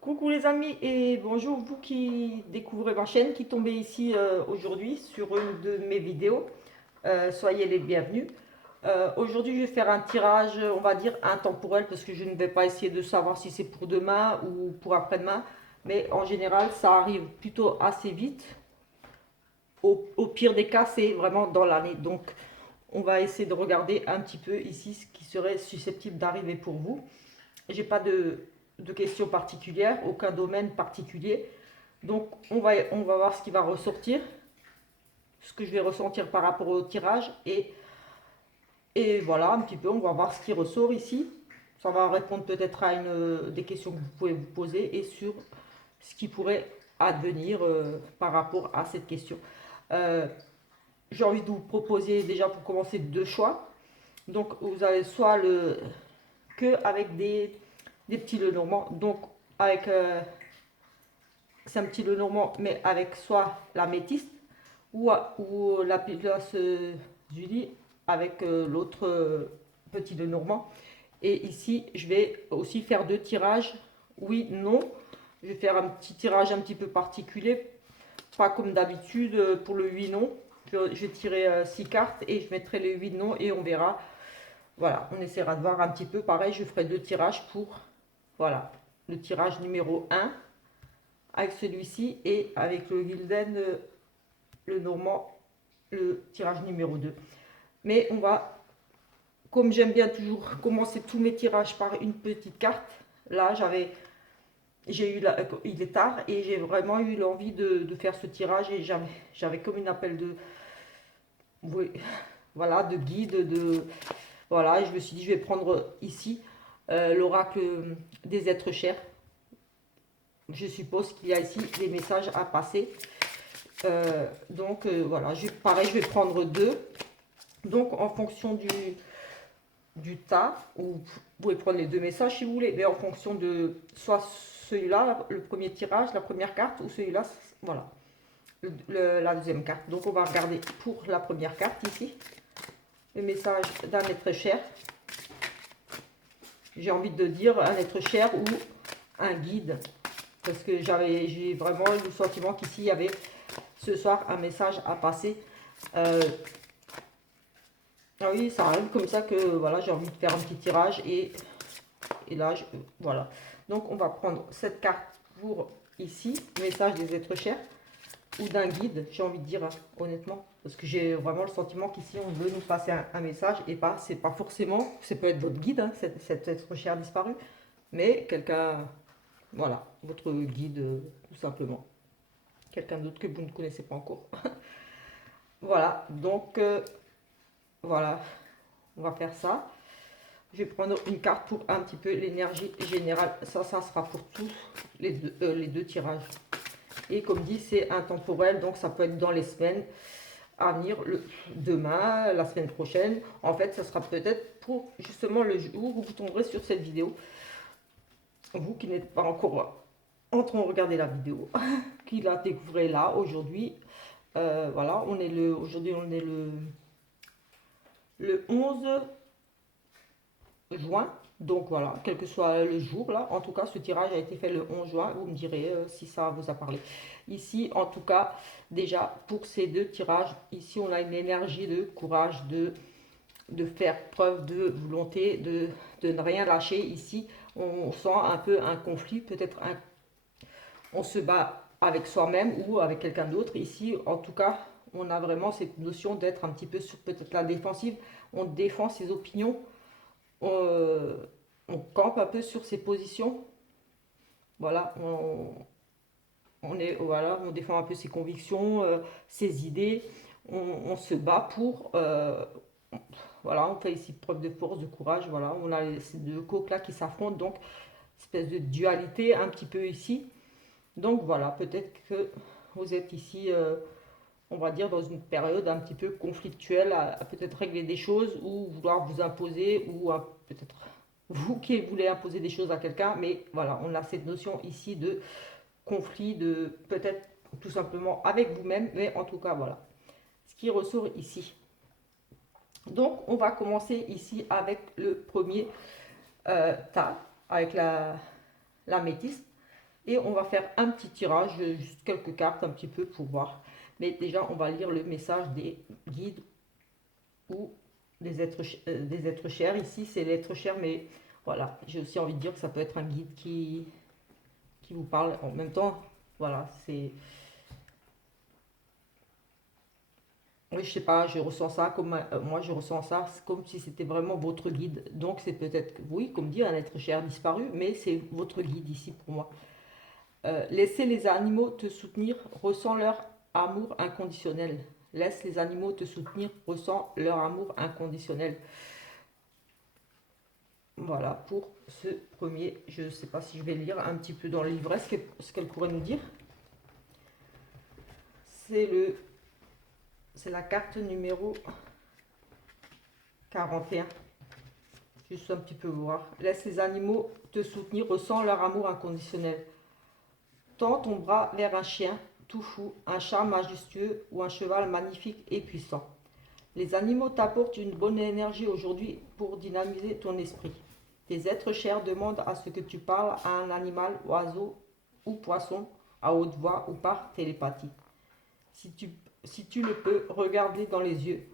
Coucou les amis et bonjour vous qui découvrez ma chaîne, qui tombez ici aujourd'hui sur une de mes vidéos. Soyez les bienvenus. Aujourd'hui je vais faire un tirage, on va dire intemporel, parce que je ne vais pas essayer de savoir si c'est pour demain ou pour après-demain. Mais en général ça arrive plutôt assez vite. Au pire des cas c'est vraiment dans l'année. Donc on va essayer de regarder un petit peu ici ce qui serait susceptible d'arriver pour vous. J'ai pas de questions particulières, aucun domaine particulier. Donc on va voir ce qui va ressortir, ce que je vais ressentir par rapport au tirage. Et voilà, un petit peu, on va voir ce qui ressort ici. Ça va répondre peut-être à des questions que vous pouvez vous poser et sur ce qui pourrait advenir par rapport à cette question. Euh, j'ai envie de vous proposer déjà pour commencer deux choix. Donc vous avez soit le que avec des petits Lenormand. Donc avec c'est un petit Lenormand, mais avec soit la métiste ou la piloce Julie avec l'autre petit Lenormand. Et ici, je vais aussi faire deux tirages. Oui, non. Je vais faire un petit tirage un petit peu particulier. Pas comme d'habitude pour le oui, non. Je vais tirer 6 cartes et je mettrai les 8 non et on verra. Voilà, on essaiera de voir un petit peu. Pareil, je ferai deux tirages pour, voilà, le tirage numéro un avec celui-ci et avec le Gilden, le Normand, le tirage numéro 2. Mais on va, comme j'aime bien toujours commencer tous mes tirages par une petite carte, là j'ai eu il est tard et j'ai vraiment eu l'envie de faire ce tirage et j'avais comme une appel de, oui, voilà, de guide, voilà, et je me suis dit je vais prendre ici l'oracle des êtres chers. Je suppose qu'il y a ici des messages à passer. Voilà, pareil, je vais prendre deux. Donc en fonction du tas, ou vous pouvez prendre les deux messages si vous voulez, mais en fonction de soit celui-là, le premier tirage, la première carte, ou celui-là, voilà, la deuxième carte. Donc on va regarder pour la première carte ici, le message d'un être cher. J'ai envie de dire un être cher ou un guide, parce que j'ai vraiment eu le sentiment qu'ici il y avait ce soir un message à passer. Ah oui, ça arrive comme ça que voilà, j'ai envie de faire un petit tirage et là, voilà. Donc on va prendre cette carte pour ici, message des êtres chers ou d'un guide, j'ai envie de dire honnêtement, parce que j'ai vraiment le sentiment qu'ici on veut nous passer un message et pas, c'est pas forcément, ça peut être votre guide, hein, cet être cher disparu, mais quelqu'un, voilà, votre guide tout simplement, quelqu'un d'autre que vous ne connaissez pas encore. Voilà, donc voilà, on va faire ça. Je vais prendre une carte pour un petit peu l'énergie générale. Ça sera pour tous les deux tirages. Et comme dit, c'est intemporel, donc ça peut être dans les semaines à venir, demain, la semaine prochaine. En fait, ça sera peut-être pour justement le jour où vous tomberez sur cette vidéo. Vous qui n'êtes pas encore en train de regarder la vidéo, qui la découvrez là, aujourd'hui. Voilà, aujourd'hui on est le 11 juin. Donc voilà, quel que soit le jour là, en tout cas ce tirage a été fait le 11 juin, vous me direz si ça vous a parlé. Ici en tout cas, déjà pour ces deux tirages, ici on a une énergie de courage, de faire preuve de volonté, de ne rien lâcher. Ici on sent un peu un conflit, peut-être on se bat avec soi-même ou avec quelqu'un d'autre. Ici en tout cas, on a vraiment cette notion d'être un petit peu sur peut-être la défensive, on défend ses opinions, on, on campe un peu sur ses positions. Voilà, voilà, on défend un peu ses convictions, ses idées. On se bat pour. Voilà, on fait ici preuve de force, de courage. Voilà, on a ces deux coqs-là qui s'affrontent. Donc, espèce de dualité un petit peu ici. Donc, voilà, peut-être que vous êtes ici, on va dire, dans une période un petit peu conflictuelle, à peut-être régler des choses ou vouloir vous imposer ou peut-être vous qui voulez imposer des choses à quelqu'un, mais voilà, on a cette notion ici de conflit, de peut-être tout simplement avec vous-même, mais en tout cas, voilà, ce qui ressort ici. Donc, on va commencer ici avec le premier tas, avec la métisse. Et on va faire un petit tirage, juste quelques cartes un petit peu pour voir. Mais déjà, on va lire le message des guides ou des êtres chers. Ici, c'est l'être cher, mais voilà, j'ai aussi envie de dire que ça peut être un guide qui vous parle en même temps. Voilà, c'est... Oui, je sais pas, je ressens ça comme... moi, je ressens ça comme si c'était vraiment votre guide. Donc, c'est peut-être, oui, comme dire, un être cher disparu, mais c'est votre guide ici pour moi. Laissez les animaux te soutenir, ressens leur amour inconditionnel. Laisse les animaux te soutenir, ressens leur amour inconditionnel. Voilà pour ce premier. Je ne sais pas si je vais lire un petit peu dans le livret ce qu'elle pourrait nous dire. C'est la carte numéro 41. Juste un petit peu voir. Laisse les animaux te soutenir, ressens leur amour inconditionnel. Tends ton bras vers un chien tout fou, un chat majestueux ou un cheval magnifique et puissant. Les animaux t'apportent une bonne énergie aujourd'hui pour dynamiser ton esprit. Tes êtres chers demandent à ce que tu parles à un animal, oiseau ou poisson, à haute voix ou par télépathie. Si tu le peux, regarde-les dans les yeux.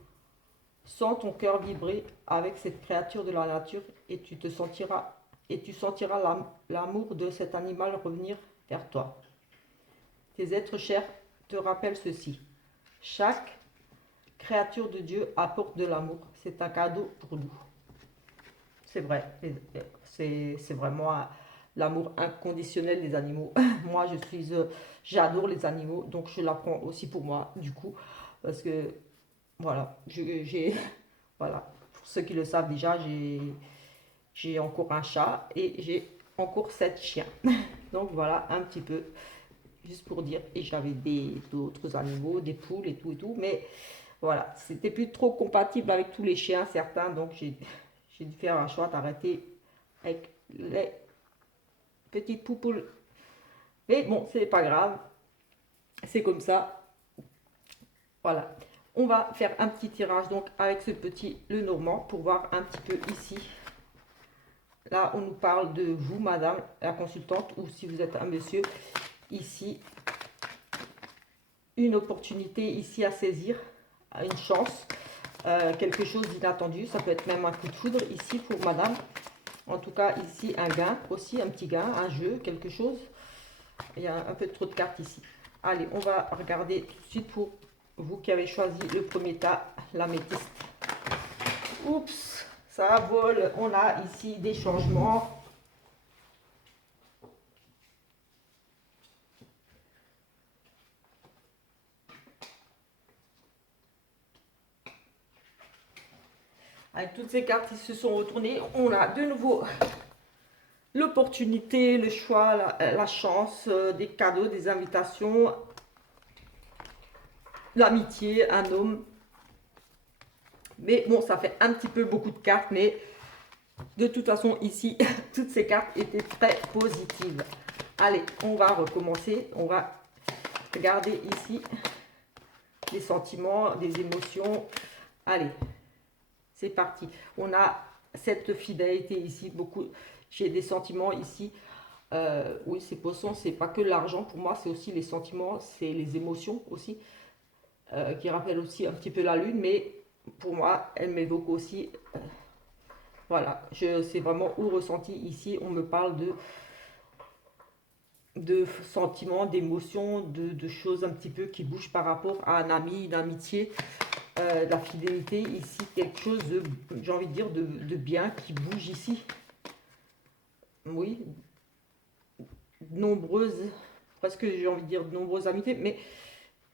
Sens ton cœur vibrer avec cette créature de la nature et tu sentiras l'amour de cet animal revenir vers toi. Tes êtres chers te rappellent ceci. Chaque créature de Dieu apporte de l'amour. C'est un cadeau pour nous. C'est vrai. C'est vraiment l'amour inconditionnel des animaux. Moi, j'adore les animaux, donc je l'apprends aussi pour moi, du coup, parce que voilà, voilà. Pour ceux qui le savent déjà, j'ai encore un chat et j'ai encore 7 chiens. Donc voilà, un petit peu, juste pour dire. Et j'avais d'autres animaux, des poules et tout, mais voilà, c'était plus trop compatible avec tous les chiens, certains, donc j'ai dû faire un choix d'arrêter avec les petites poupoules. Mais bon, c'est pas grave, c'est comme ça. Voilà. On va faire un petit tirage donc avec ce petit le normand pour voir un petit peu ici. Là, on nous parle de vous, madame, la consultante, ou si vous êtes un monsieur, ici, une opportunité ici à saisir, une chance, quelque chose d'inattendu. Ça peut être même un coup de foudre ici pour madame. En tout cas, ici, un gain, aussi un petit gain, un jeu, quelque chose. Il y a un peu trop de cartes ici. Allez, on va regarder tout de suite pour vous qui avez choisi le premier tas, l'améthyste. Oups, ça vole. On a ici des changements. Avec toutes ces cartes qui se sont retournées, on a de nouveau l'opportunité, le choix, la chance, des cadeaux, des invitations, l'amitié, un homme. Mais bon, ça fait un petit peu beaucoup de cartes, mais de toute façon, ici, toutes ces cartes étaient très positives. Allez, on va recommencer. On va regarder ici les sentiments, des émotions. Allez, c'est parti. On a cette fidélité ici, beaucoup. J'ai des sentiments ici. Oui, ces poissons, c'est pas que l'argent pour moi, c'est aussi les sentiments, c'est les émotions aussi, qui rappellent aussi un petit peu la lune, mais pour moi, elle m'évoque aussi. Voilà, c'est vraiment au ressenti ici. On me parle de sentiments, d'émotions, de choses un petit peu qui bougent par rapport à un ami, une amitié, la fidélité ici, quelque chose de, j'ai envie de dire, de bien qui bouge ici. Oui, nombreuses, presque j'ai envie de dire de nombreuses amitiés, mais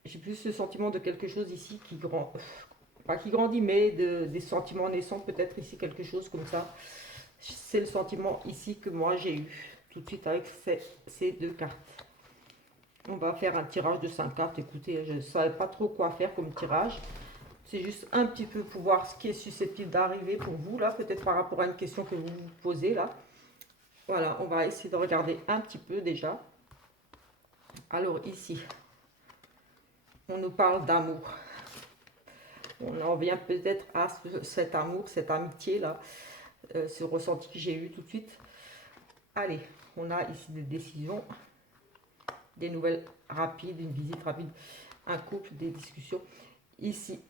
j'ai plus ce sentiment de quelque chose ici qui pas qui grandit, mais des sentiments naissants, peut-être ici quelque chose comme ça. C'est le sentiment ici que moi j'ai eu tout de suite avec ces deux cartes. On va faire un tirage de 5 cartes. Écoutez, je ne savais pas trop quoi faire comme tirage. C'est juste un petit peu pour voir ce qui est susceptible d'arriver pour vous, là, peut-être par rapport à une question que vous vous posez, là. Voilà, on va essayer de regarder un petit peu déjà. Alors ici, on nous parle d'amour. On en vient peut-être à cet amour, cette amitié-là, ce ressenti que j'ai eu tout de suite. Allez, on a ici des décisions. des nouvelles rapides, une visite rapide, un couple, des discussions. Ici,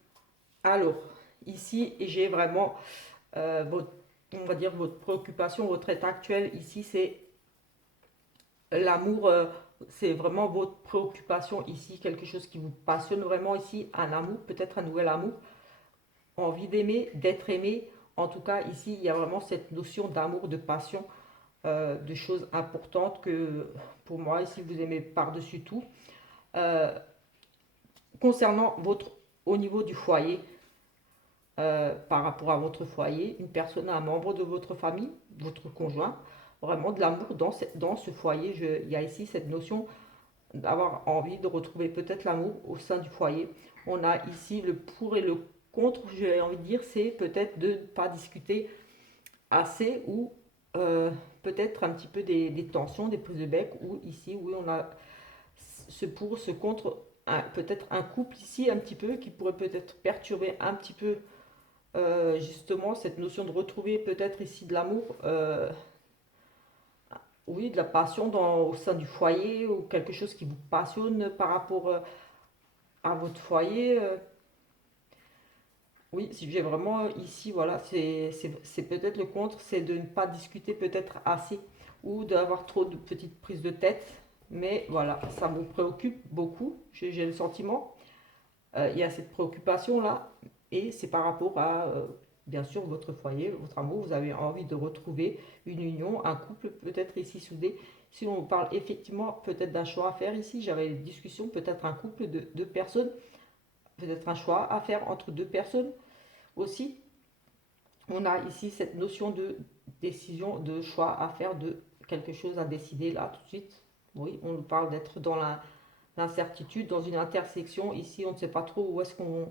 alors, ici, j'ai vraiment on va dire votre préoccupation, votre état actuel. Ici, c'est l'amour, c'est vraiment votre préoccupation ici, quelque chose qui vous passionne vraiment ici, un amour, peut-être un nouvel amour, envie d'aimer, d'être aimé. En tout cas, ici, il y a vraiment cette notion d'amour, de passion, de choses importantes que pour moi, ici, vous aimez par-dessus tout. Euh, Concernant au niveau du foyer, par rapport à votre foyer, une personne, un membre de votre famille, votre conjoint, vraiment de l'amour dans ce foyer. Il y a ici cette notion d'avoir envie de retrouver peut-être l'amour au sein du foyer. On a ici le pour et le contre, j'ai envie de dire, c'est peut-être de ne pas discuter assez ou peut-être un petit peu des tensions, des prises de bec, ou ici, oui, on a ce pour, ce contre, peut-être un couple ici un petit peu qui pourrait peut-être perturber un petit peu justement cette notion de retrouver peut-être ici de l'amour, oui, de la passion au sein du foyer ou quelque chose qui vous passionne par rapport à votre foyer. Oui, si j'ai vraiment ici, voilà, c'est peut-être le contre, c'est de ne pas discuter peut-être assez ou d'avoir trop de petites prises de tête. Mais voilà, ça vous préoccupe beaucoup, j'ai le sentiment. Il y a cette préoccupation-là et c'est par rapport à, bien sûr, votre foyer, votre amour. Vous avez envie de retrouver une union, un couple peut-être ici soudé. Si on parle effectivement peut-être d'un choix à faire ici, j'avais une discussion, peut-être un couple de deux personnes, peut-être un choix à faire entre deux personnes aussi. On a ici cette notion de décision, de choix à faire, de quelque chose à décider là tout de suite. Oui, on nous parle d'être dans l'incertitude, dans une intersection. Ici, on ne sait pas trop où est-ce on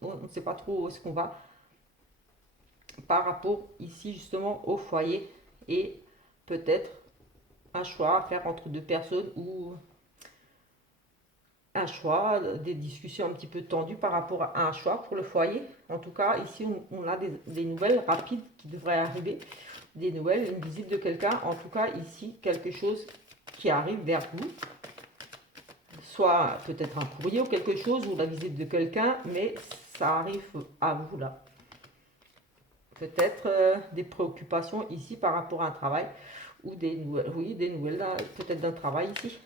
ne sait pas trop où est-ce qu'on va par rapport ici justement au foyer et peut-être un choix à faire entre deux personnes ou un choix, des discussions un petit peu tendues par rapport à un choix pour le foyer. En tout cas, ici, on a des nouvelles rapides qui devraient arriver, des nouvelles, une visite de quelqu'un. En tout cas, ici, quelque chose qui arrive vers vous, soit peut-être un courrier ou quelque chose, ou la visite de quelqu'un, mais ça arrive à vous là. Peut-être des préoccupations ici par rapport à un travail ou des nouvelles, oui, des nouvelles peut-être d'un travail ici.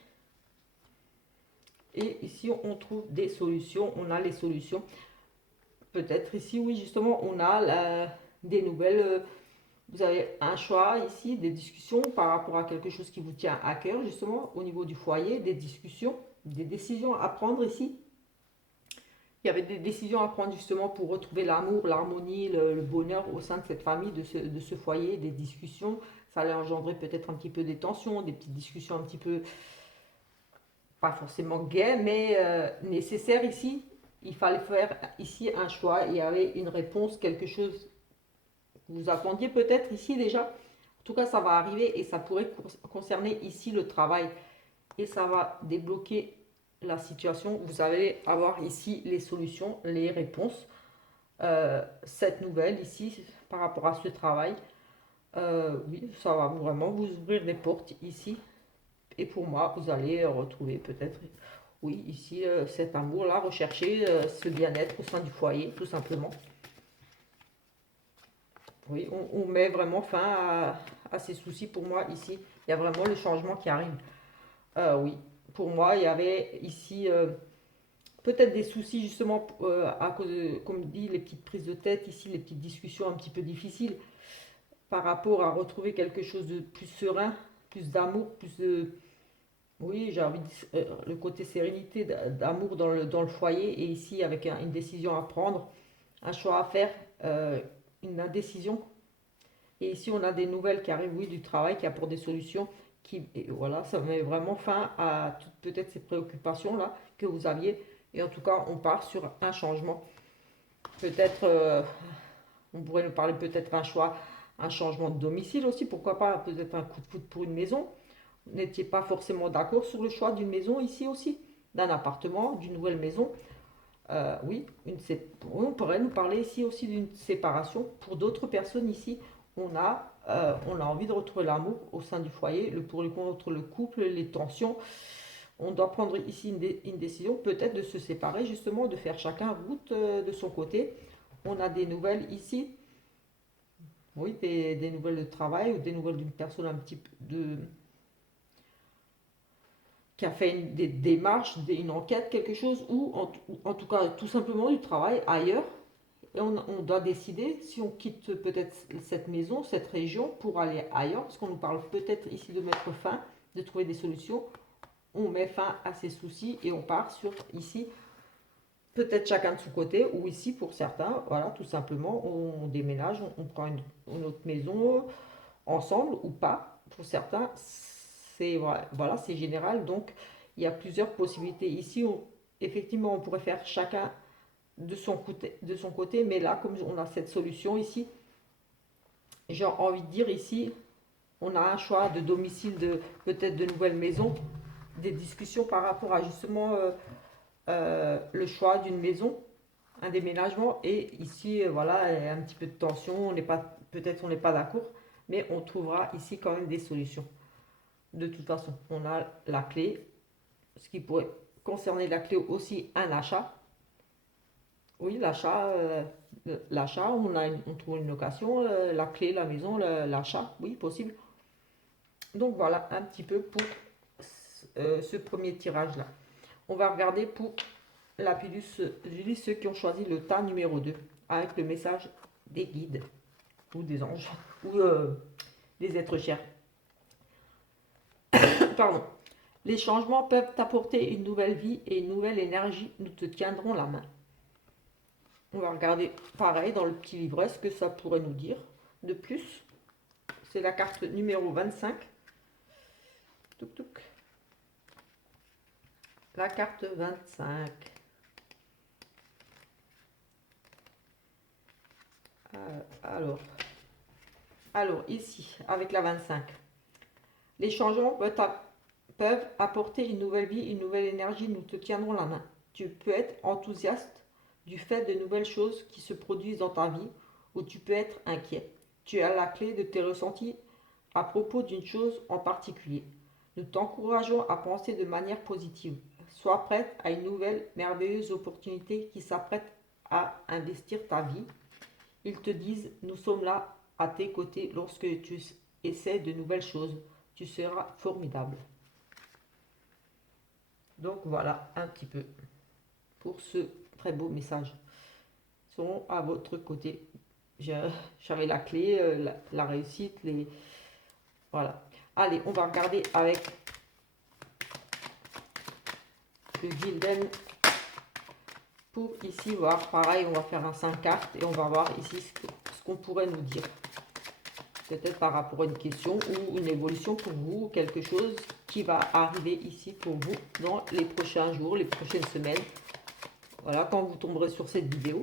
Et ici, on trouve des solutions, on a les solutions. Peut-être ici, oui, justement, on a des nouvelles. Vous avez un choix ici, des discussions par rapport à quelque chose qui vous tient à cœur, justement, au niveau du foyer, des discussions, des décisions à prendre ici. Il y avait des décisions à prendre justement pour retrouver l'amour, l'harmonie, le bonheur au sein de cette famille, de ce foyer, des discussions. Ça allait engendrer peut-être un petit peu des tensions, des petites discussions un petit peu, pas forcément gaies, mais nécessaires ici. Il fallait faire ici un choix. Il y avait une réponse, quelque chose que vous attendiez peut-être ici déjà. En tout cas, ça va arriver et ça pourrait concerner ici le travail. Et ça va débloquer la situation. Vous allez avoir ici les solutions, les réponses. Cette nouvelle ici par rapport à ce travail, oui, ça va vraiment vous ouvrir des portes ici. Et pour moi, vous allez retrouver peut-être, oui, ici, cet amour-là, rechercher ce bien-être au sein du foyer, tout simplement. Oui, on met vraiment fin à ces soucis pour moi ici. Il y a vraiment le changement qui arrive. Oui, pour moi, il y avait ici peut-être des soucis justement à cause de, comme dit, les petites prises de tête ici, les petites discussions un petit peu difficiles par rapport à retrouver quelque chose de plus serein, plus d'amour, plus de... Oui, j'ai envie de dire le côté sérénité, d'amour dans le foyer et ici avec une décision à prendre, un choix à faire, une indécision. Et ici, on a des nouvelles qui arrivent, oui, du travail, qui apportent des solutions. Et voilà, ça met vraiment fin à toutes peut-être ces préoccupations-là que vous aviez. Et en tout cas, on part sur un changement. Peut-être, on pourrait nous parler peut-être d'un choix, un changement de domicile aussi. Pourquoi pas peut-être un coup de foot pour une maison. Vous n'étiez pas forcément d'accord sur le choix d'une maison ici aussi, d'un appartement, d'une nouvelle maison. Oui, on pourrait nous parler ici aussi d'une séparation. Pour d'autres personnes ici, on a envie de retrouver l'amour au sein du foyer, le pour et le contre, le couple, les tensions. On doit prendre ici une décision, peut-être de se séparer, justement, de faire chacun route de son côté. On a des nouvelles ici, oui, des nouvelles de travail ou des nouvelles d'une personne un petit peu qui a fait des démarches, une enquête, quelque chose, ou en tout cas tout simplement du travail ailleurs. Et on doit décider si on quitte peut-être cette maison, cette région pour aller ailleurs, parce qu'on nous parle peut-être ici de mettre fin, de trouver des solutions. On met fin à ces soucis et on part sur ici, peut-être chacun de son côté, ou ici pour certains, voilà, tout simplement, on déménage, on prend une autre maison ensemble ou pas. Pour certains, c'est voilà, c'est général, donc il y a plusieurs possibilités. Ici, effectivement, on pourrait faire chacun de son côté, mais là, comme on a cette solution ici, j'ai envie de dire ici, on a un choix de domicile, de peut-être de nouvelles maisons, des discussions par rapport à justement le choix d'une maison, un déménagement, et ici, voilà, il y a un petit peu de tension, on n'est pas, peut-être on n'est pas d'accord, mais on trouvera ici quand même des solutions. De toute façon, on a la clé, ce qui pourrait concerner la clé aussi un achat. Oui, l'achat, on trouve une location, la clé, la maison, l'achat, oui, possible. Donc voilà un petit peu pour ce premier tirage-là. On va regarder pour la pilule, ceux qui ont choisi le tas numéro 2 avec le message des guides ou des anges ou des êtres chers. Pardon. Les changements peuvent t'apporter une nouvelle vie et une nouvelle énergie. Nous te tiendrons la main. On va regarder pareil dans le petit livret ce que ça pourrait nous dire de plus. C'est la carte numéro 25. Touc, touc. La carte 25. Alors ici, avec la 25. Les changements peuvent apporter une nouvelle vie, une nouvelle énergie. Nous te tiendrons la main. Tu peux être enthousiaste du fait de nouvelles choses qui se produisent dans ta vie ou tu peux être inquiet. Tu as la clé de tes ressentis à propos d'une chose en particulier. Nous t'encourageons à penser de manière positive. Sois prête à une nouvelle merveilleuse opportunité qui s'apprête à investir ta vie. Ils te disent, nous sommes là à tes côtés lorsque tu essaies de nouvelles choses. Tu seras formidable. Donc voilà un petit peu pour ce très beau message. Ils sont à votre côté. J'avais la clé, la réussite, voilà. Allez, on va regarder avec le Gilden pour ici voir. Pareil, on va faire un 5 cartes et on va voir ici ce qu'on pourrait nous dire. Peut-être par rapport à une question ou une évolution pour vous, quelque chose qui va arriver ici pour vous dans les prochains jours, les prochaines semaines. Voilà, quand vous tomberez sur cette vidéo,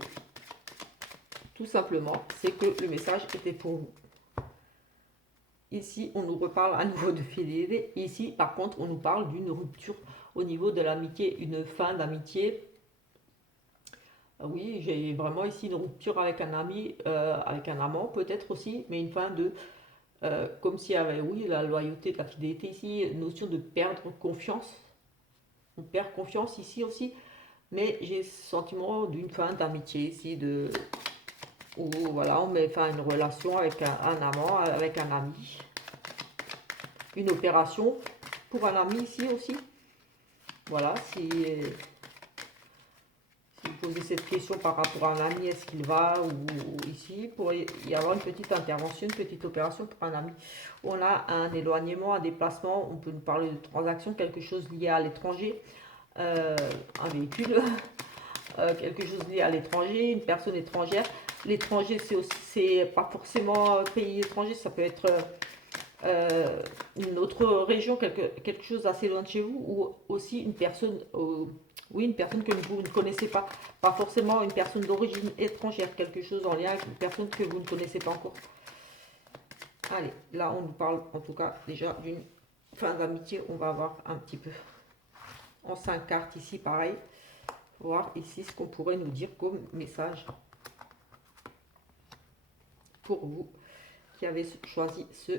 tout simplement, c'est que le message était pour vous. Ici, on nous reparle à nouveau de fidélité. Ici, par contre, on nous parle d'une rupture au niveau de l'amitié, une fin d'amitié. Oui, j'ai vraiment ici une rupture avec un ami, avec un amant peut-être aussi, mais une fin de... comme s'il y avait, oui, la loyauté, de la fidélité ici, notion de perdre confiance. On perd confiance ici aussi, mais j'ai le sentiment d'une fin d'amitié ici, où voilà, on met fin à une relation avec un amant, avec un ami. Une opération pour un ami ici aussi. Voilà, si vous posez cette question par rapport à un ami, est-ce qu'il va ou ici, pour y avoir une petite intervention, une petite opération pour un ami. On a un éloignement, un déplacement, on peut nous parler de transaction, quelque chose lié à l'étranger, un véhicule, quelque chose lié à l'étranger, une personne étrangère. L'étranger, c'est pas forcément pays étranger, ça peut être une autre région, quelque chose assez loin de chez vous, ou aussi une personne, oui, une personne que vous ne connaissez pas, pas forcément une personne d'origine étrangère, quelque chose en lien avec une personne que vous ne connaissez pas encore. Allez, là on nous parle en tout cas déjà d'une fin d'amitié, on va voir un petit peu en 5 cartes ici, pareil, voir ici ce qu'on pourrait nous dire comme message pour vous qui avez choisi ce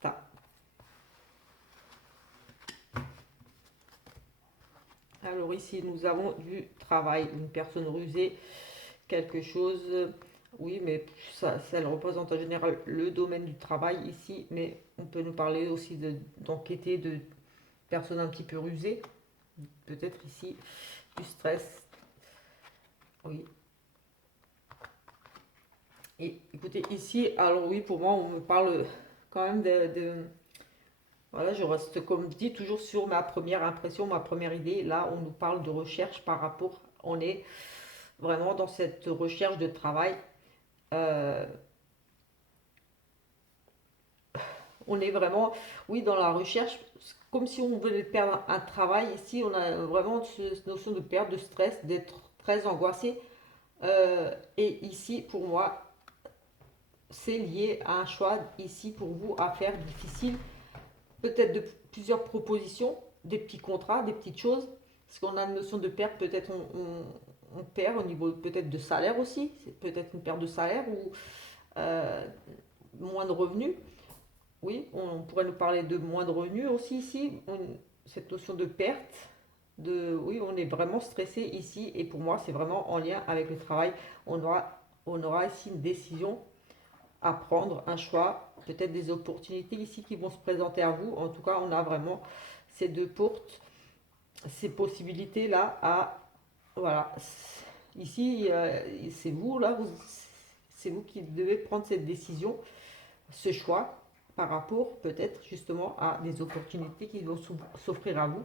tas. Alors ici, nous avons du travail, une personne rusée, quelque chose, oui, mais ça elle représente en général le domaine du travail ici, mais on peut nous parler aussi d'enquêter de personnes un petit peu rusées, peut-être ici du stress, oui. Et écoutez, ici, alors oui, pour moi, on me parle quand même voilà, je reste, comme dit, toujours sur ma première impression, ma première idée. Là, on nous parle de recherche par rapport, on est vraiment dans cette recherche de travail. Euh, on est vraiment, oui, dans la recherche, comme si on voulait perdre un travail. Ici, on a vraiment cette notion de perte, de stress, d'être très angoissé. Et ici, pour moi, c'est lié à un choix ici pour vous à faire difficile, peut-être de plusieurs propositions, des petits contrats, des petites choses. Parce qu'on a une notion de perte, peut-être on perd au niveau peut-être de salaire aussi, c'est peut-être une perte de salaire ou euh, moins de revenus. Oui, on pourrait nous parler de moins de revenus aussi ici, cette notion de perte. Oui, on est vraiment stressé ici et pour moi c'est vraiment en lien avec le travail. On aura ici une décision à prendre, un choix, peut-être des opportunités ici qui vont se présenter à vous. En tout cas, on a vraiment ces deux portes, ces possibilités-là à... Voilà. Ici, c'est vous, là, c'est vous qui devez prendre cette décision, ce choix par rapport peut-être justement à des opportunités qui vont s'offrir à vous,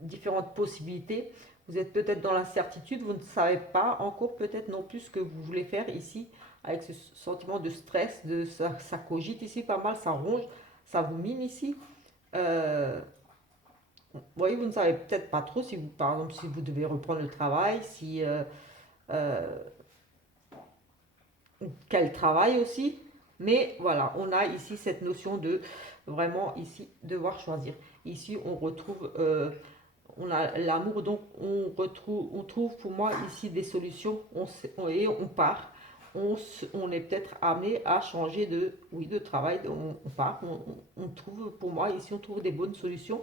différentes possibilités. Vous êtes peut-être dans l'incertitude, vous ne savez pas encore peut-être non plus ce que vous voulez faire ici, avec ce sentiment de stress, ça cogite ici pas mal, ça ronge, ça vous mine ici. Euh, vous voyez, vous ne savez peut-être pas trop si vous, par exemple, si vous devez reprendre le travail, si euh, quel travail aussi. Mais voilà, on a ici cette notion de vraiment ici devoir choisir. Ici, on retrouve on a l'amour, donc on trouve pour moi ici des solutions et on part. On est peut-être amené à changer oui, de travail, on part, on trouve, pour moi ici on trouve des bonnes solutions,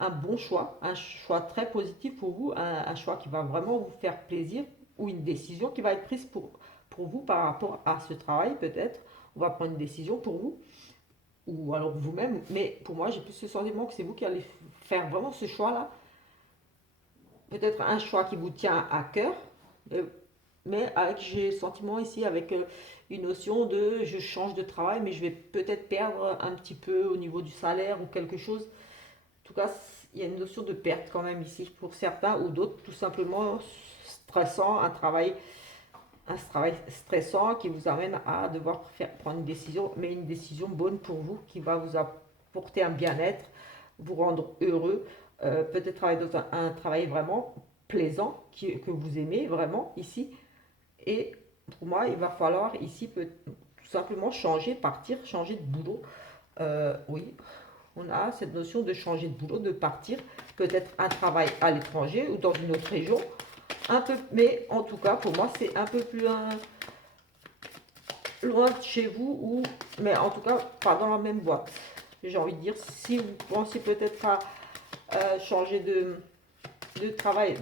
un bon choix, un choix très positif pour vous, un choix qui va vraiment vous faire plaisir ou une décision qui va être prise pour vous par rapport à ce travail peut-être. On va prendre une décision pour vous ou alors vous-même, mais pour moi j'ai plus ce sentiment que c'est vous qui allez faire vraiment ce choix-là, peut-être un choix qui vous tient à cœur, euh, mais avec, j'ai le sentiment ici avec une notion de je change de travail, mais je vais peut-être perdre un petit peu au niveau du salaire ou quelque chose. En tout cas, il y a une notion de perte quand même ici pour certains ou d'autres, tout simplement stressant, un travail stressant qui vous amène à devoir prendre une décision, mais une décision bonne pour vous, qui va vous apporter un bien-être, vous rendre heureux, peut-être travailler dans un travail vraiment plaisant, que vous aimez vraiment ici. Et pour moi, il va falloir ici tout simplement changer, partir, changer de boulot. Oui, on a cette notion de changer de boulot, de partir, peut-être un travail à l'étranger ou dans une autre région, un peu, mais en tout cas, pour moi, c'est un peu plus loin de chez vous, mais en tout cas, pas dans la même boîte. J'ai envie de dire, si vous pensez peut-être à changer de travail,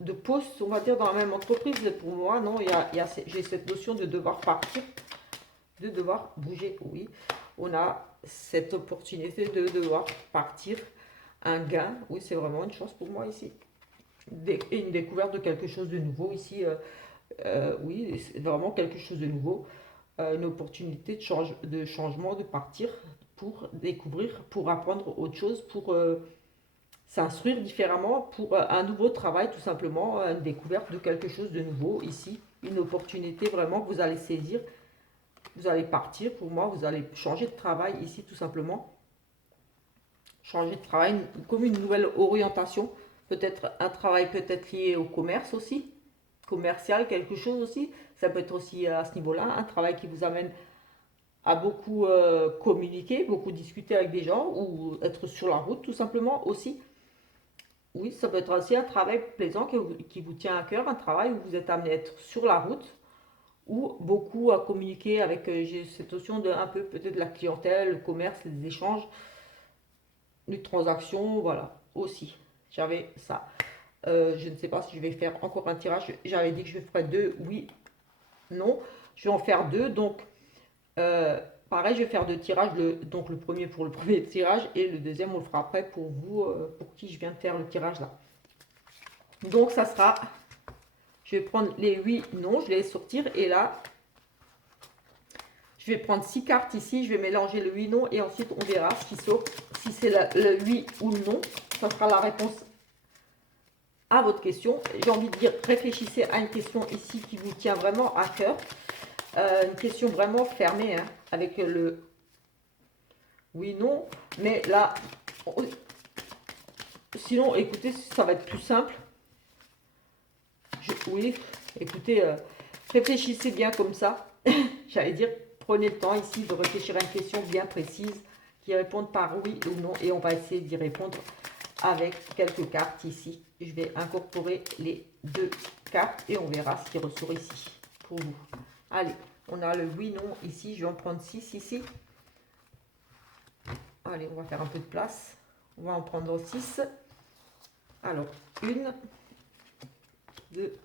de poste, on va dire, dans la même entreprise, pour moi, non, j'ai cette notion de devoir partir, de devoir bouger, oui. On a cette opportunité de devoir partir, un gain, oui, c'est vraiment une chance pour moi ici. Et une découverte de quelque chose de nouveau ici. Oui, c'est vraiment quelque chose de nouveau, une opportunité de changement, de partir pour découvrir, pour apprendre autre chose, pour s'instruire différemment, pour un nouveau travail tout simplement, une découverte de quelque chose de nouveau ici, une opportunité vraiment que vous allez saisir, vous allez partir, pour moi, vous allez changer de travail ici tout simplement, changer de travail comme une nouvelle orientation, peut-être un travail peut-être lié au commerce aussi, commercial, quelque chose aussi. Ça peut être aussi à ce niveau-là, un travail qui vous amène à beaucoup communiquer, beaucoup discuter avec des gens ou être sur la route tout simplement aussi. Oui, ça peut être aussi un travail plaisant qui vous tient à cœur, un travail où vous êtes amené à être sur la route ou beaucoup à communiquer avec, j'ai cette notion de un peu peut-être la clientèle, le commerce, les échanges, les transactions, voilà, aussi. J'avais ça. Je ne sais pas si je vais faire encore un tirage. J'avais dit que je ferais deux, oui, non. Je vais en faire deux, donc pareil, je vais faire deux tirages. Donc le premier pour le premier tirage et le deuxième, on le fera après pour vous, pour qui je viens de faire le tirage là. Donc ça sera, je vais prendre les oui, non, je vais les sortir et là, je vais prendre 6 cartes ici, je vais mélanger le oui, non et ensuite on verra ce qui sort. Si c'est le oui ou le non, ça sera la réponse à votre question. J'ai envie de dire, réfléchissez à une question ici qui vous tient vraiment à cœur. Une question vraiment fermée, hein, avec le oui, non. Mais là, sinon, écoutez, ça va être plus simple. Oui, écoutez, réfléchissez bien comme ça. J'allais dire, prenez le temps ici de réfléchir à une question bien précise qui répond par oui ou non. Et on va essayer d'y répondre avec quelques cartes ici. Je vais incorporer les deux cartes et on verra ce qui ressort ici pour vous. Allez, on a le oui, non ici. Je vais en prendre 6 ici. Allez, on va faire un peu de place. On va en prendre 6. Alors, 1, 2,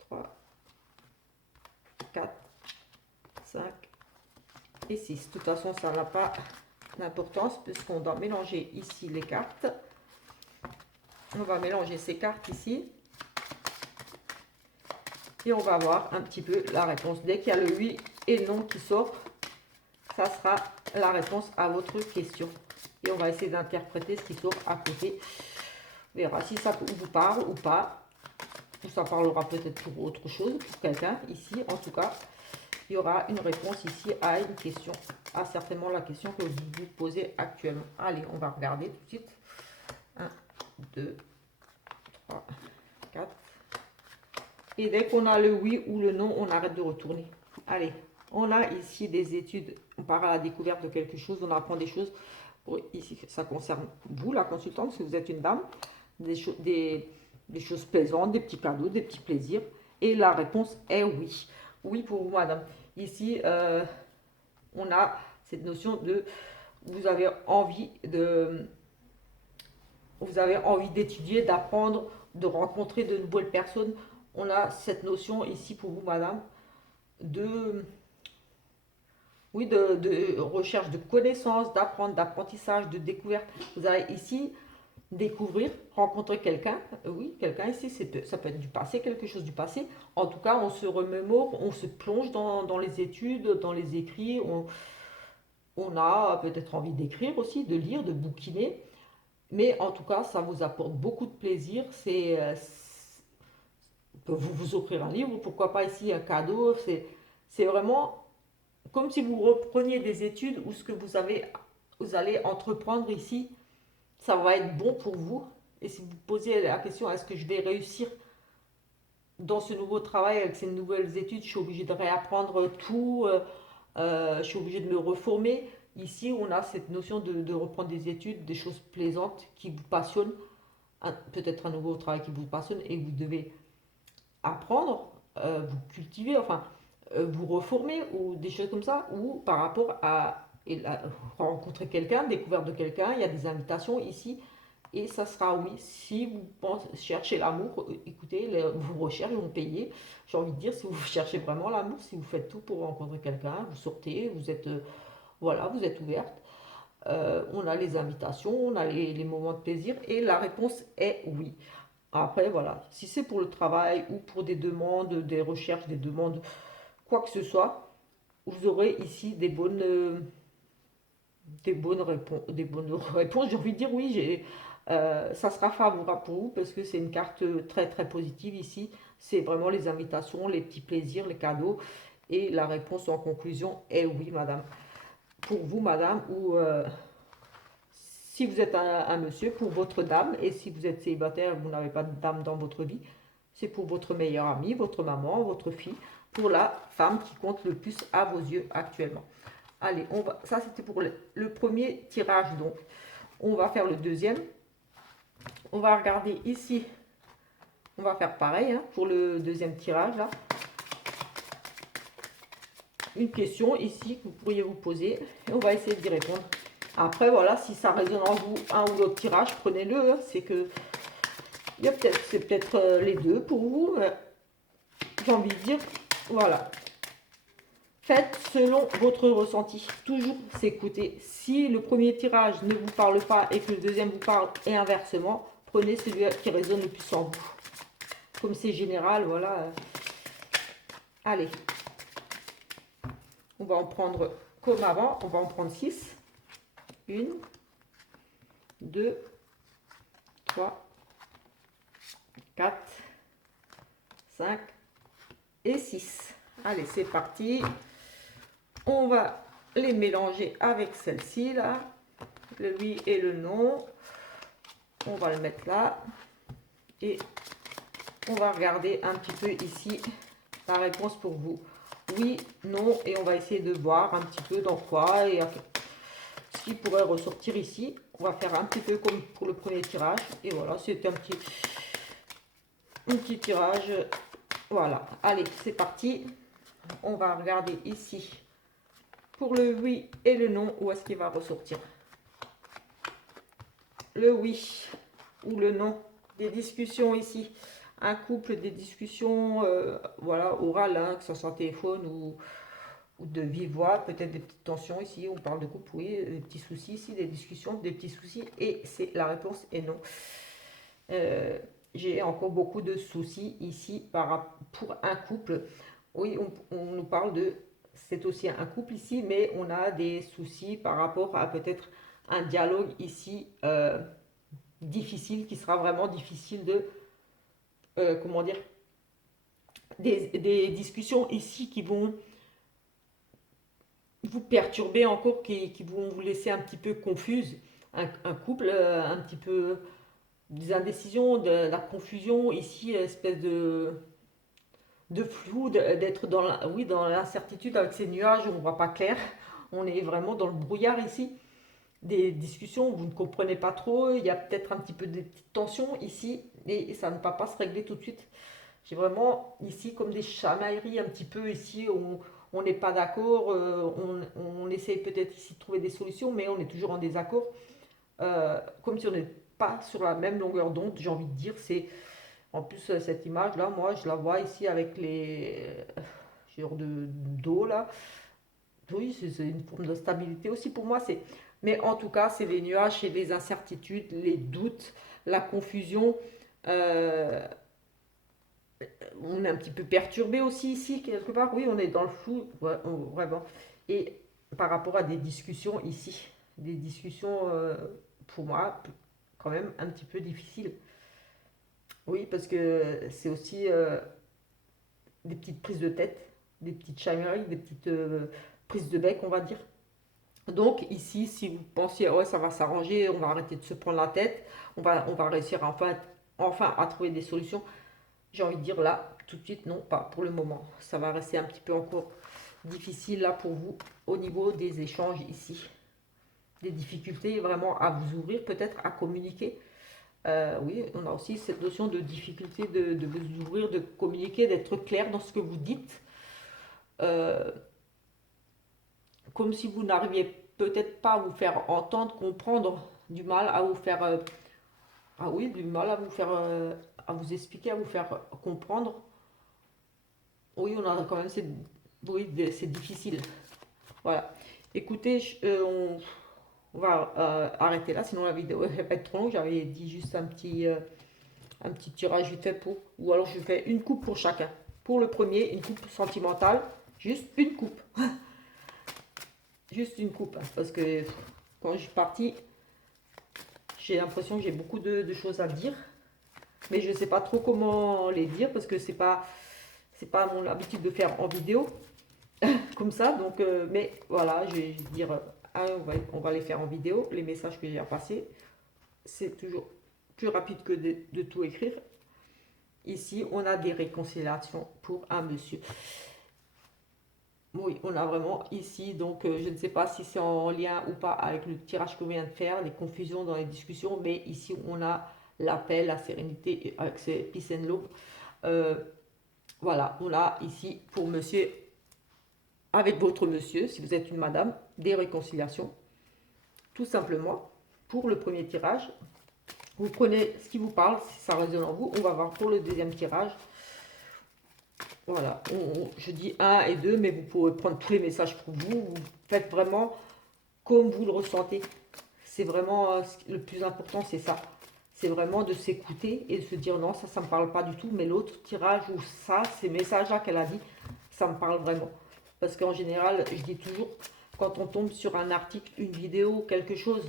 3, 4, 5 et 6. De toute façon, ça n'a pas d'importance puisqu'on doit mélanger ici les cartes. On va mélanger ces cartes ici. Et on va voir un petit peu la réponse. Dès qu'il y a le oui et le non qui sort, ça sera la réponse à votre question. Et on va essayer d'interpréter ce qui sort à côté. On verra si ça vous parle ou pas. Ou ça parlera peut-être pour autre chose, pour quelqu'un ici. En tout cas, il y aura une réponse ici à une question. À certainement la question que vous vous posez actuellement. Allez, on va regarder tout de suite. 1, 2, 3, 4. Et dès qu'on a le oui ou le non, on arrête de retourner. Allez, on a ici des études. On part à la découverte de quelque chose. On apprend des choses. Ici, ça concerne vous, la consultante, parce que vous êtes une dame. Des choses plaisantes, des petits cadeaux, des petits plaisirs. Et la réponse est oui. Oui pour vous, madame. Ici, on a cette notion de... Vous avez envie d'étudier, d'apprendre, de rencontrer de nouvelles personnes. On a cette notion ici pour vous, madame, de recherche de connaissances, d'apprendre, d'apprentissage, de découverte. Vous allez ici découvrir, rencontrer quelqu'un. Oui, quelqu'un ici, ça peut être du passé, quelque chose du passé. En tout cas, on se remémore, on se plonge dans les études, dans les écrits. On a peut-être envie d'écrire aussi, de lire, de bouquiner. Mais en tout cas, ça vous apporte beaucoup de plaisir. Vous offrir un livre, pourquoi pas ici un cadeau. C'est vraiment comme si vous repreniez des études ou ce que vous allez entreprendre ici, ça va être bon pour vous. Et si vous posez la question, est-ce que je vais réussir dans ce nouveau travail avec ces nouvelles études, je suis obligée de réapprendre tout, je suis obligée de me reformer. Ici, on a cette notion de reprendre des études, des choses plaisantes qui vous passionnent, peut-être un nouveau travail qui vous passionne et vous devez apprendre, vous cultiver, enfin, vous reformer ou des choses comme ça, ou par rapport à rencontrer quelqu'un, découverte de quelqu'un, il y a des invitations ici, et ça sera oui. Si vous cherchez l'amour, écoutez, vos recherches vont payer. J'ai envie de dire, si vous cherchez vraiment l'amour, si vous faites tout pour rencontrer quelqu'un, vous sortez, vous êtes, voilà, vous êtes ouverte. On a les invitations, on a les moments de plaisir, et la réponse est oui. Après, voilà, si c'est pour le travail ou pour des demandes, des recherches, des demandes, quoi que ce soit, vous aurez ici des bonnes réponses. J'ai envie de dire oui, ça sera favorable pour vous parce que c'est une carte très très positive ici. C'est vraiment les invitations, les petits plaisirs, les cadeaux. Et la réponse en conclusion est oui, madame. Pour vous, madame, ou si vous êtes un monsieur, pour votre dame. Et si vous êtes célibataire, vous n'avez pas de dame dans votre vie, c'est pour votre meilleure amie, votre maman, votre fille, pour la femme qui compte le plus à vos yeux actuellement. Allez, ça c'était pour le premier tirage, donc on va faire le deuxième. On va regarder ici, on va faire pareil hein, pour le deuxième tirage là. Une question ici que vous pourriez vous poser et on va essayer d'y répondre. Après voilà, si ça résonne en vous un ou l'autre tirage, prenez-le, hein, c'est que Il y a peut-être, c'est peut-être les deux pour vous, j'ai envie de dire, voilà. Faites selon votre ressenti. Toujours s'écouter. Si le premier tirage ne vous parle pas et que le deuxième vous parle et inversement, prenez celui qui résonne le plus en vous. Comme c'est général, voilà. Allez. On va en prendre comme avant. On va en prendre 6. 1, 2, 3, 4, 5 et 6. Allez, c'est parti. On va les mélanger avec celle-ci, là. Le oui et le non. On va le mettre là. Et on va regarder un petit peu ici la réponse pour vous. Oui, non. Et on va essayer de voir un petit peu dans quoi et ce qui pourrait ressortir ici. On va faire un petit peu comme pour le premier tirage. Et voilà, c'est un petit tirage. Voilà. Allez, c'est parti. On va regarder ici. Pour le oui et le non, où est-ce qu'il va ressortir? Le oui ou le non. Des discussions ici. Un couple, des discussions voilà, orales, hein, que ce soit téléphone ou de vive voix. Peut-être des petites tensions ici. On parle de couple, oui. Des petits soucis ici, des discussions, des petits soucis. Et la réponse est non. J'ai encore beaucoup de soucis ici pour un couple. Oui, on nous parle de... C'est aussi un couple ici, mais on a des soucis par rapport à peut-être un dialogue ici difficile, qui sera vraiment difficile de... comment dire? Des discussions ici qui vont vous perturber encore, qui vont vous laisser un petit peu confuse. Un couple, un petit peu des indécisions, de la confusion ici, espèce de flou, d'être dans oui, dans l'incertitude avec ces nuages où on ne voit pas clair. On est vraiment dans le brouillard ici. Des discussions où vous ne comprenez pas trop. Il y a peut-être un petit peu de petites tensions ici et ça ne va pas se régler tout de suite. J'ai vraiment ici comme des chamailleries un petit peu ici où on n'est pas d'accord. On essaye peut-être ici de trouver des solutions, mais on est toujours en désaccord. Comme si on n'est pas sur la même longueur d'onde, j'ai envie de dire. C'est en plus cette image là, moi je la vois ici avec les genre de d'eau là. Oui, c'est une forme de stabilité aussi pour moi. Mais en tout cas, c'est les nuages, c'est les incertitudes, les doutes, la confusion. Euh, on est un petit peu perturbé aussi ici quelque part. Oui, on est dans le flou, ouais, vraiment. Et par rapport à des discussions ici, des discussions pour moi quand même un petit peu difficiles. Oui, parce que c'est aussi des petites prises de tête, des petites chamailleries, des petites prises de bec, on va dire. Donc ici, si vous pensiez, ouais, ça va s'arranger, on va arrêter de se prendre la tête, on va réussir enfin à trouver des solutions, j'ai envie de dire là, tout de suite, non, pas pour le moment. Ça va rester un petit peu encore difficile là pour vous au niveau des échanges ici. Des difficultés vraiment à vous ouvrir, peut-être à communiquer. Oui, on a aussi cette notion de difficulté de vous ouvrir, de communiquer, d'être clair dans ce que vous dites. Euh, Comme si vous n'arriviez peut-être pas à vous faire entendre, comprendre, du mal à vous faire... ah oui, du mal à vous faire... à vous expliquer, à vous faire comprendre. Oui, on a quand même... Oui, c'est difficile. Voilà. Écoutez, on va arrêter là, sinon la vidéo elle va être trop longue. J'avais dit juste un petit tirage vite fait pour... Ou alors je fais une coupe pour chacun. Pour le premier, une coupe sentimentale. Juste une coupe. Juste une coupe. Parce que quand je suis partie, j'ai l'impression que j'ai beaucoup de choses à dire. Mais je ne sais pas trop comment les dire parce que c'est pas mon habitude de faire en vidéo. Comme ça. Donc, mais voilà, je vais dire, on va les faire en vidéo. Les messages que j'ai à passer. C'est toujours plus rapide que de tout écrire. Ici, on a des réconciliations pour un monsieur. Oui, on a vraiment ici, donc je ne sais pas si c'est en lien ou pas avec le tirage qu'on vient de faire, les confusions dans les discussions, mais ici on a la paix, la sérénité, avec ces peace and love. Euh, voilà, on a ici pour monsieur, avec votre monsieur, si vous êtes une madame, des réconciliations, tout simplement, pour le premier tirage. Vous prenez ce qui vous parle, si ça résonne en vous. On va voir pour le deuxième tirage. Voilà, je dis 1 et 2, mais vous pouvez prendre tous les messages pour vous. Vous faites vraiment comme vous le ressentez. C'est vraiment le plus important, c'est ça. C'est vraiment de s'écouter et de se dire non, ça ne me parle pas du tout, mais l'autre tirage ou ça, ces messages-là qu'elle a dit, ça me parle vraiment. Parce qu'en général, je dis toujours, quand on tombe sur un article, une vidéo, quelque chose,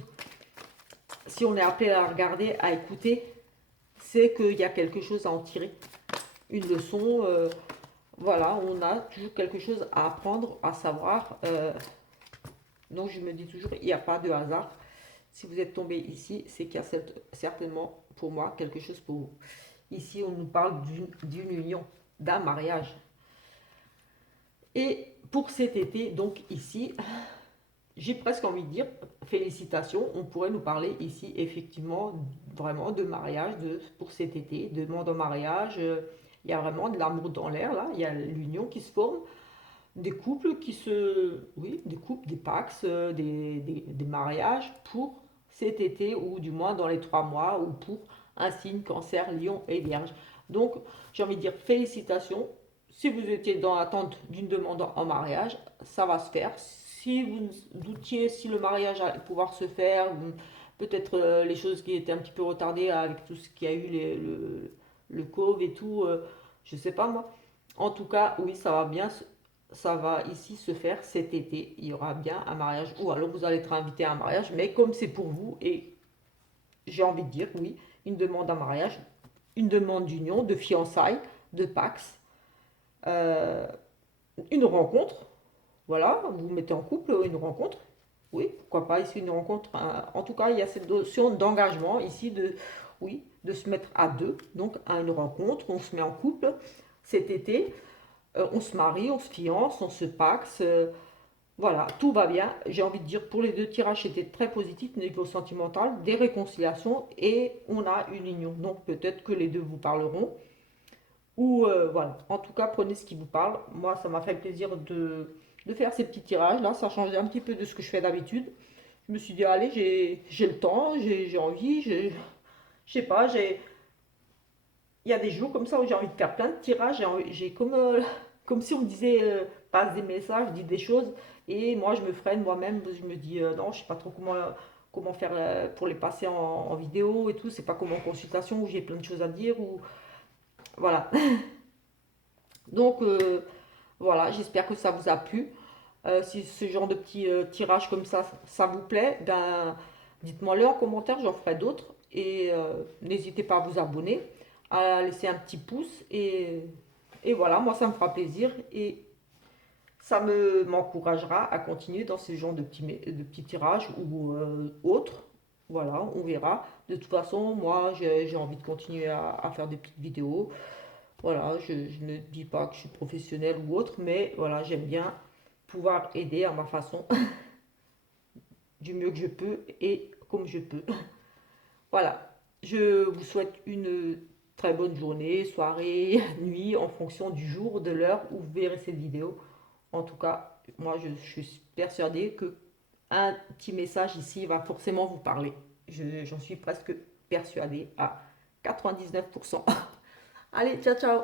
si on est appelé à regarder, à écouter, c'est qu'il y a quelque chose à en tirer. Une leçon, voilà, on a toujours quelque chose à apprendre, à savoir. Donc je me dis toujours, il n'y a pas de hasard. Si vous êtes tombé ici, c'est qu'il y a certainement pour moi quelque chose pour vous. Ici, on nous parle d'une union, d'un mariage. Et pour cet été, donc ici, j'ai presque envie de dire félicitations. On pourrait nous parler ici effectivement vraiment de mariage pour cet été, de demande en mariage. Il y a vraiment de l'amour dans l'air là. Il y a l'union qui se forme, des couples qui se, oui, des couples, des pax, des mariages pour cet été ou du moins dans les 3 mois ou pour un signe cancer, lion et vierge. Donc j'ai envie de dire félicitations. Si vous étiez dans l'attente d'une demande en mariage, ça va se faire. Si vous doutiez si le mariage allait pouvoir se faire, peut-être les choses qui étaient un petit peu retardées avec tout ce qu'il y a eu, le Covid et tout, je sais pas moi. En tout cas, oui, ça va ici se faire cet été. Il y aura bien un mariage, ou alors vous allez être invité à un mariage, mais comme c'est pour vous, et j'ai envie de dire, oui, une demande en mariage, une demande d'union, de fiançailles, de pax, euh, une rencontre, voilà, vous vous mettez en couple, une rencontre, oui, pourquoi pas ici une rencontre, en tout cas il y a cette notion d'engagement ici, oui, de se mettre à deux, donc à une rencontre, on se met en couple cet été, on se marie, on se fiance, on se paxe, voilà, tout va bien. J'ai envie de dire, pour les deux tirages, c'était très positif au niveau sentimental, des réconciliations et on a une union. Donc peut-être que les deux vous parleront. Ou voilà, en tout cas, prenez ce qui vous parle. Moi, ça m'a fait plaisir de faire ces petits tirages. Là, ça changeait un petit peu de ce que je fais d'habitude. Je me suis dit, allez, j'ai le temps, j'ai envie, je sais pas, il y a des jours comme ça où j'ai envie de faire plein de tirages. J'ai comme, comme si on me disait, passe des messages, dis des choses. Et moi, je me freine moi-même. Je me dis, non, je sais pas trop comment faire pour les passer en vidéo et tout. C'est pas comme en consultation où j'ai plein de choses à dire. Ou, voilà. Donc, voilà, j'espère que ça vous a plu. Si ce genre de petits tirages comme ça vous plaît, ben, dites-moi-le en commentaire, j'en ferai d'autres. Et n'hésitez pas à vous abonner, à laisser un petit pouce. Et voilà, moi ça me fera plaisir et ça m'encouragera à continuer dans ce genre de petits tirages ou autres. Voilà, on verra. De toute façon, moi j'ai envie de continuer à faire des petites vidéos. Voilà, je ne dis pas que je suis professionnelle ou autre, mais voilà, j'aime bien pouvoir aider à ma façon, du mieux que je peux et comme je peux. Voilà, je vous souhaite une très bonne journée, soirée, nuit, en fonction du jour, de l'heure où vous verrez cette vidéo. En tout cas, moi, je suis persuadée que un petit message ici va forcément vous parler. J'en suis presque persuadée à 99%. Allez, ciao, ciao!